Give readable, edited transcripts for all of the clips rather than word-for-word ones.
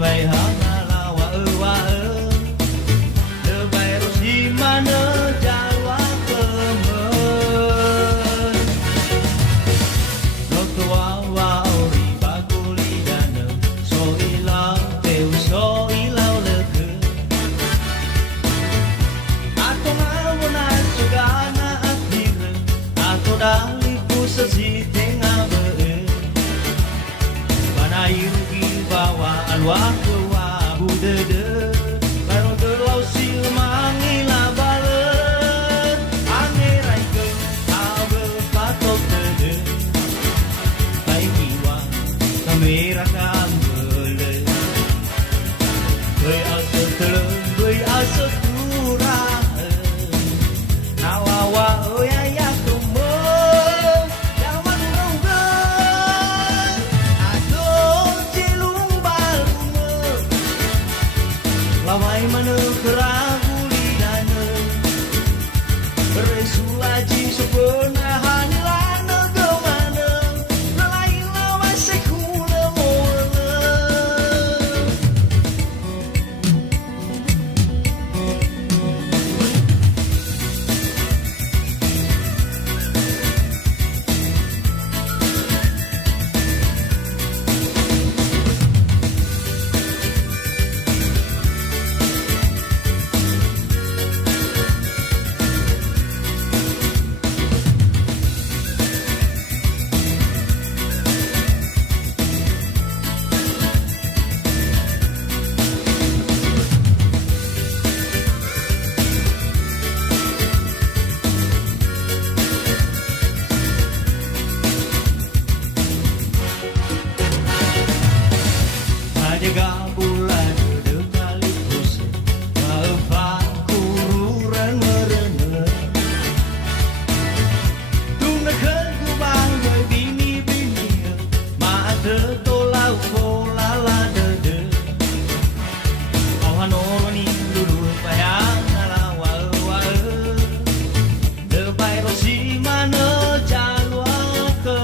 bay hana la wa de bay rosi mana jawa kemen no tua wa ori baguli dana so ilau teu so ilau leke atau ngawona sugana akhir atau dali pusasi tengah irugi bawa alwa kewa budede baru gelau silmangi la balen angerai ke awe patok tede kai kiwa kamera kambele bui asa tele bui asa tura nawawa oyaya kumo lawai mana keraguli dana resulaji sepena hanilana ke mana lalai lawai sekula mola jaga bulan dekali puse maafan kururan merene tuna ku banggai bini mata tolau pola la dede awan oroni dulu payang ala wa de bai rosi mana jalwa ke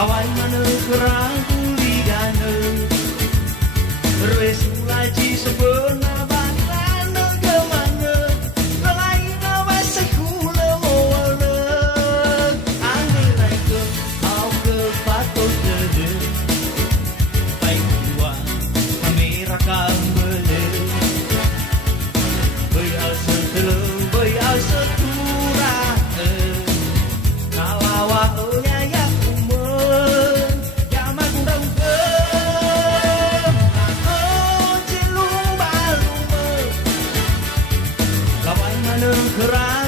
lawai mana keraguli dana resulaji sepena banana ke mana lalai lawai sekula mola angerai ke au ke patok dede baik dua kamera kambele bui asa tele bui asa tura kalawa oyaya kerana